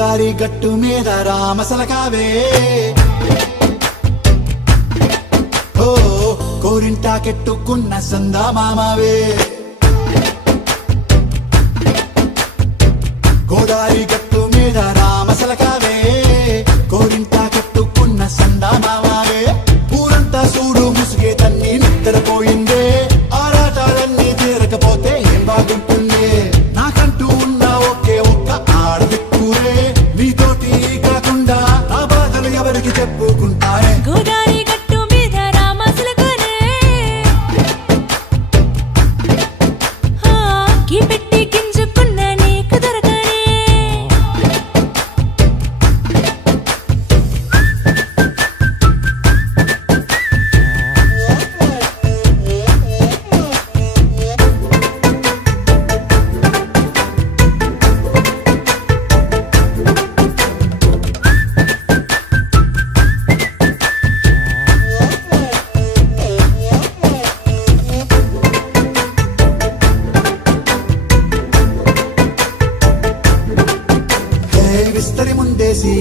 గోదారి గట్టు మీద రామసలకావే ఓ కోరింటాకెట్టుకున్న సందా మామావే గోదారి గట్టు మీద రామసలకావే కోరింటాకెట్టుకున్న సందా మామావే ఊరంతా చూడు ముసుగే తన్ని నిద్రపోయిందే ఆరాటాలన్నీ తీరకపోతే ఏం బాగుంటుంది నాకంటూ ఉన్న ఒకే ఒక్క ఆడదిక్కురే నీతోటి కాకుండా ఆ బాధలు ఎవరికి చెప్పుకుంటారే గోదారి గట్టు మీద రామసలకానే గీ పెట్టి గింజుకున్న నీకు దొరకనే విస్తరి ముందేసి